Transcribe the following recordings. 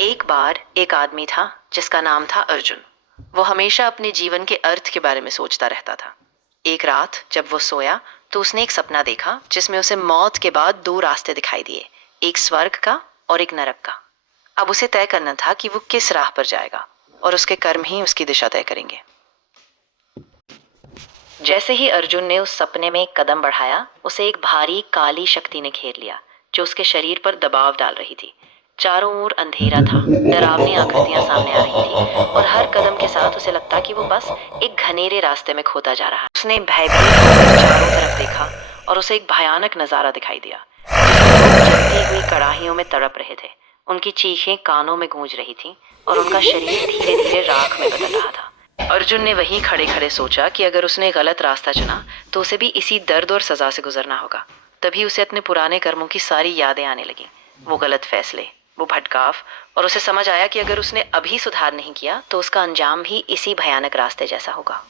एक बार एक आदमी था जिसका नाम था अर्जुन। वो हमेशा अपने जीवन के अर्थ के बारे में सोचता रहता था। एक रात जब वो सोया तो उसने एक सपना देखा जिसमें उसे मौत के बाद दो रास्ते दिखाई दिए, एक स्वर्ग का और एक नरक का। अब उसे तय करना था कि वो किस राह पर जाएगा और उसके कर्म ही उसकी दिशा तय करेंगे। जैसे ही अर्जुन ने उस सपने में एक कदम बढ़ाया, उसे एक भारी काली शक्ति ने घेर लिया जो उसके शरीर पर दबाव डाल रही थी। चारों ओर अंधेरा था, डरावनी आकृतियां सामने आ रही थी और हर कदम के साथ उसे लगता कि वो बस एक घनेरे रास्ते में खोता जा रहा है। उसने भयभीत होकर चारों तरफ देखा और उसे एक भयानक नजारा दिखाई दिया जिसमें लोग जलती हुई कड़ाहियों में तड़प रहे थे। उनकी चीखें कानों में गूंज रही थीं और उनका शरीर धीरे धीरे राख में बदल रहा था। अर्जुन ने वहीं खड़े खड़े सोचा कि अगर उसने गलत रास्ता चुना तो उसे भी इसी दर्द और सजा से गुजरना होगा। तभी उसे अपने पुराने कर्मों की सारी यादें आने लगी, वो गलत फैसले, वो भटकाव, और उसे समझ आया कि अगर उसने अभी सुधार नहीं किया तो उसका अंजाम भी इसी भयानक रास्ते जैसा होगा।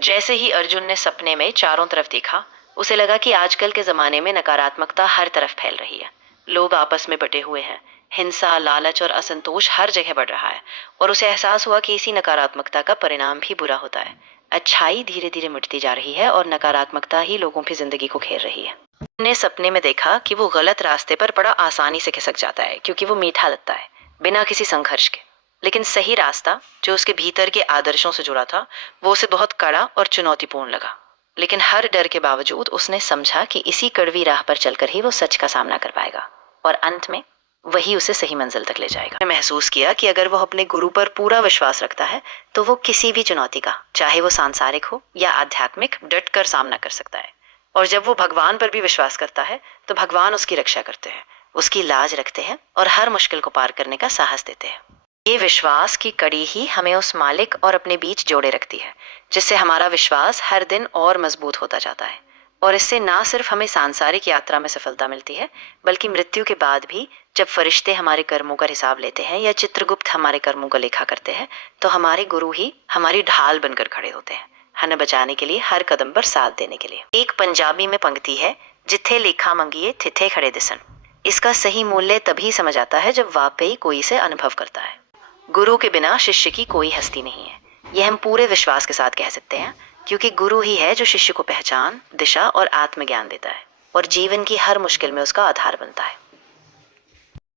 जैसे ही अर्जुन ने सपने में चारों तरफ देखा, उसे लगा कि आजकल के जमाने में नकारात्मकता हर तरफ फैल रही है। लोग आपस में बटे हुए हैं, हिंसा, लालच और असंतोष हर जगह बढ़ रहा है और उसे एहसास हुआ कि इसी नकारात्मकता का परिणाम भी बुरा होता है। अच्छाई धीरे धीरे मिटती जा रही है और नकारात्मकता ही लोगों की जिंदगी को घेर रही है। ने सपने में देखा कि वो गलत रास्ते पर बड़ा आसानी से खिसक जाता है क्योंकि वो मीठा लगता है, बिना किसी संघर्ष के। लेकिन सही रास्ता जो उसके भीतर के आदर्शों से जुड़ा था, वो उसे बहुत कड़ा और चुनौतीपूर्ण लगा। लेकिन हर डर के बावजूद उसने समझा कि इसी कड़वी राह पर चलकर ही वो सच का सामना कर पाएगा और अंत में वही उसे सही मंजिल तक ले जाएगा। उसने महसूस किया कि अगर वो अपने गुरु पर पूरा विश्वास रखता है तो वो किसी भी चुनौती का, चाहे वो सांसारिक हो या आध्यात्मिक, डट कर सामना कर सकता है। और जब वो भगवान पर भी विश्वास करता है तो भगवान उसकी रक्षा करते हैं, उसकी लाज रखते हैं और हर मुश्किल को पार करने का साहस देते हैं। ये विश्वास की कड़ी ही हमें उस मालिक और अपने बीच जोड़े रखती है, जिससे हमारा विश्वास हर दिन और मजबूत होता जाता है। और इससे ना सिर्फ हमें सांसारिक यात्रा में सफलता मिलती है, बल्कि मृत्यु के बाद भी जब फरिश्ते हमारे कर्मों का हिसाब लेते हैं या चित्रगुप्त हमारे कर्मों का लेखा करते हैं, तो हमारे गुरु ही हमारी ढाल बनकर खड़े होते हैं, हमें बचाने के लिए, हर कदम पर साथ देने के लिए। एक पंजाबी में पंक्ति है, जिथे लेखा मंगिए थिथे खड़े दिसन। इसका सही मूल्य तभी समझ आता है जब वाकई कोई इसे अनुभव करता है। गुरु के बिना शिष्य की कोई हस्ती नहीं है, यह हम पूरे विश्वास के साथ कह सकते हैं, क्योंकि गुरु ही है जो शिष्य को पहचान, दिशा और आत्मज्ञान देता है और जीवन की हर मुश्किल में उसका आधार बनता है।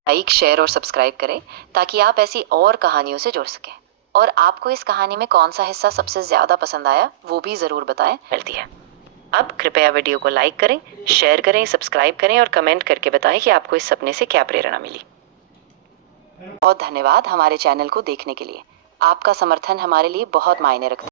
लाइक, शेयर और सब्सक्राइब करें ताकि आप ऐसी और कहानियों से जुड़ सकें। और आपको इस कहानी में कौन सा हिस्सा सबसे ज्यादा पसंद आया वो भी जरूर बताएं। मिलती है। अब कृपया वीडियो को लाइक करें, शेयर करें, सब्सक्राइब करें और कमेंट करके बताएं कि आपको इस सपने से क्या प्रेरणा मिली। बहुत धन्यवाद हमारे चैनल को देखने के लिए। आपका समर्थन हमारे लिए बहुत मायने रखता है।